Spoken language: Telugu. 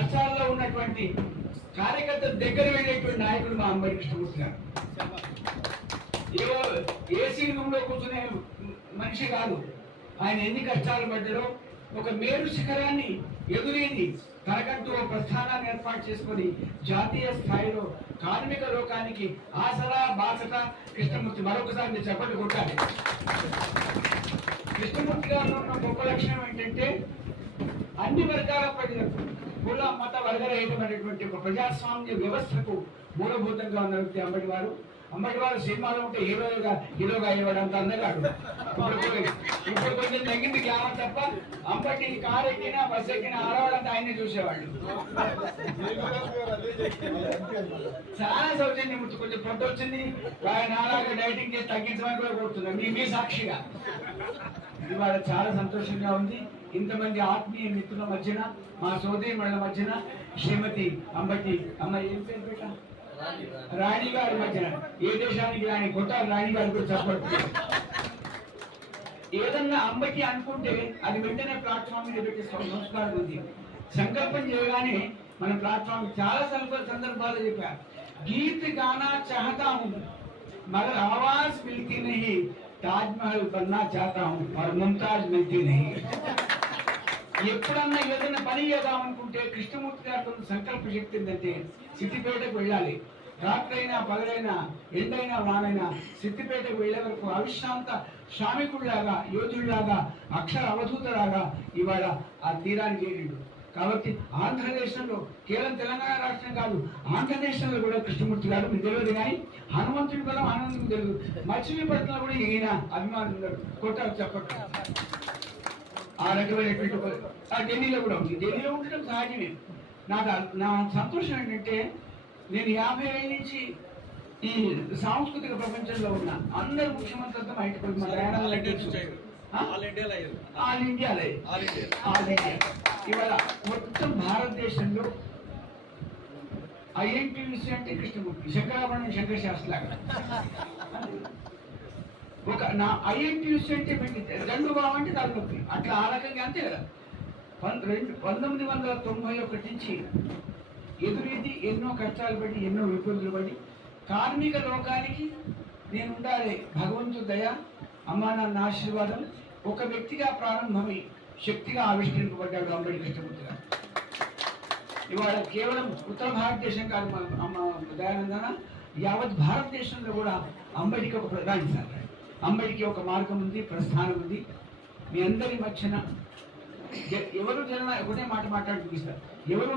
కష్టాల్లో ఉన్నటువంటి కార్యకర్తల దగ్గర వెళ్ళేటువంటి నాయకుడు మా అంబటి కృష్ణమూర్తి గారు. ఏవో ఏసీ రూమ్ లో కూర్చునే మనిషి కాదు ఆయన. ఎన్ని కష్టాలు పడ్డారో ఒక మేరు శిఖరాన్ని ఎదురీది తనకంటూ ఒక ప్రస్థానాన్ని ఏర్పాటు చేసుకుని జాతీయ స్థాయిలో కార్మిక లోకానికి ఆసరా బాసట కృష్ణమూర్తి. మరొకసారి మీరు చెప్పండి కొట్టాలి. కృష్ణమూర్తి గారిలో ఉన్న గొప్ప లక్షణం ఏంటంటే అన్ని వర్గాల ప్రజలకు కుల మత వర్గరహితమైనటువంటి ఒక ప్రజాస్వామ్య వ్యవస్థకు మూలభూతంగా ఉన్న వ్యక్తి అంబటి వారు. అంబటి వారు సినిమాలో ఉంటే హీరోగా అయ్యేవాడు అంత అందగాడు. ఇప్పుడు కొంచెం తగ్గింది జ్ఞానం తప్ప అంబటి కారు ఎక్కినా బస్ ఎక్కినా ఆడవాళ్ళంతా ఆయన్ని చూసేవాళ్ళు. చాలా సౌజన్యమూర్తి. కొంచెం పొట్ట వచ్చింది నాలాగా డైటింగ్ చేసి తగ్గించమని కూడా కోరుతున్నాను మీ సాక్షిగా. ఇవాళ చాలా సంతోషంగా ఉంది. ఇంతమంది ఆత్మీయ మిత్రుల మధ్యన మా సోదరిమణుల మధ్యన శ్రీమతి అంబటి అమ్మాయి ఏం పేరు పెట్ట రాణి గారి మధ్యన ఏ దేశానికి రాణి కొట్టాలి రాణి గారి కూడా చెప్పండి. ఏదన్నా అంబటి అనుకుంటే అది వెంటనే ప్లాట్ఫామ్ మీద పెట్టే సంస్కారం ఉంది. సంకల్పం చేయగానే మన ప్లాట్ఫామ్ చాలా సందర్భాలు చెప్పారు. గీత్ గానా చాహతా who Magar Awaaz మిల్తీ Nahi, Taj Mahal Banna చాహతా who और मुमताज मिलती नहीं. ఎప్పుడన్నా ఏదైనా పని చేద్దామనుకుంటే కృష్ణమూర్తి గారితో సంకల్ప శక్తి ఏంటంటే సిద్దిపేటకు వెళ్ళాలి. రాత్రైనా పగలైనా ఎండైనా వానైనా సిద్దిపేటకు వెళ్ళే వరకు అవిశ్రాంత శ్రామికుడిలాగా యోధుడిలాగా అక్షర అవధూతలాగా ఇవాళ ఆ తీరాన్ని చేరిండు. కాబట్టి ఆంధ్రదేశంలో కేవలం తెలంగాణ రాష్ట్రం కాదు ఆంధ్రదేశంలో కూడా కృష్ణమూర్తి గారు మీకు తెలియదు కానీ హనుమంతుడి బలం ఆనందం తెలియదు. మచిలీపట్నంలో కూడా ఈయన అభిమానులు ఉన్నారు. కొట్టాలి చెప్పట్టు ఆ రకమైనటువంటి ఢిల్లీలో కూడా ఉంది. ఢిల్లీలో ఉండడం సహజమే. నా సంతోషం ఏంటంటే నేను 50 ఏళ్ళ నుంచి ఈ సాంస్కృతిక ప్రపంచంలో ఉన్నా. అందరు ముఖ్యమంత్రులతో మా ఇంటికి మా ఆల్ ఇండియా ఇవాళ మొత్తం భారతదేశంలో ఐఎన్టీయూసీ అంటే కృష్ణమూర్తి, శంకరాభరణం శంకర శాస్త్రి లాగా ఒక నా ఐఎన్టీయూసీ అంటే రెండు బావంటే తలనొప్పి అట్లా ఆ రకంగా అంతే కదా. 1991 నుంచి ఎదురీది ఎన్నో కష్టాలు పడి ఎన్నో విపత్తులు పడి కార్మిక లోకానికి నేను ఉండాలి. భగవంతుడి దయ అమ్మా నాన్న ఆశీర్వాదం ఒక వ్యక్తిగా ప్రారంభమై శక్తిగా ఆవిష్కరింపబడ్డాడు అంబటి కృష్ణమూర్తి గారు. ఇవాళ కేవలం ఉత్తర భారతదేశం కాదు అమ్మ దయానందన, యావత్ భారతదేశంలో కూడా అంబటికి ఒక ప్రధాని సార్. అంబటికి ఒక మార్గం ఉంది, ప్రస్థానం ఉంది. మీ అందరి మధ్యన ఎవరు జన ఒకటే మాట మాట్లాడి చూపిస్తారు. ఎవరు